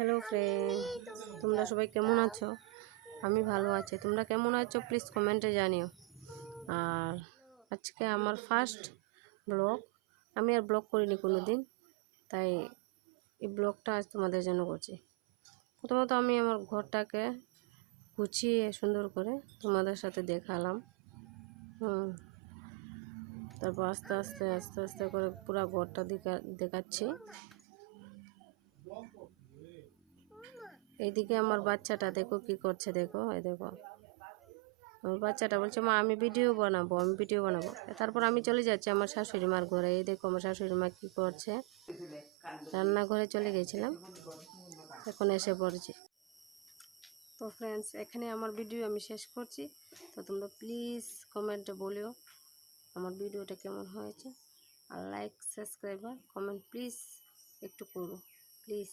Hello friend, তোমরা সবাই কেমন আছো? আমি ভালো আছি। তোমরা কেমন আছো প্লিজ কমেন্টে জানিও। আর আজকে আমার ফার্স্ট ব্লগ। আমি আর ব্লগ করিনি কোনো দিন, তাই এই ব্লগটা আজ তোমাদের জন্য করছি। প্রথমত আমি আমার ঘরটাকে গুছিয়ে সুন্দর করে তোমাদের সাথে দেখালাম। তারপর আস্তে আস্তে আস্তে আস্তে করে পুরো ঘরটা দেখাচ্ছি। এইদিকে আমার বাচ্চাটা দেখো কি করছে, দেখো এই দেখো আমার বাচ্চাটা বলছে মা আমি ভিডিও বানাবো। তারপর আমি চলে যাচ্ছি আমার শাশুড়ি মার ঘরে। এই দেখো আমার শাশুড়ি মা কী করছে, রান্নাঘরে চলে গেছিলাম, এখন এসে পড়ছি। তো ফ্রেন্ডস, এখানে আমার ভিডিও আমি শেষ করছি। তো তোমরা প্লিজ কমেন্টে বলিও আমার ভিডিওটা কেমন হয়েছে, আর লাইক সাবস্ক্রাইব আর কমেন্ট প্লিজ একটু করো প্লিজ।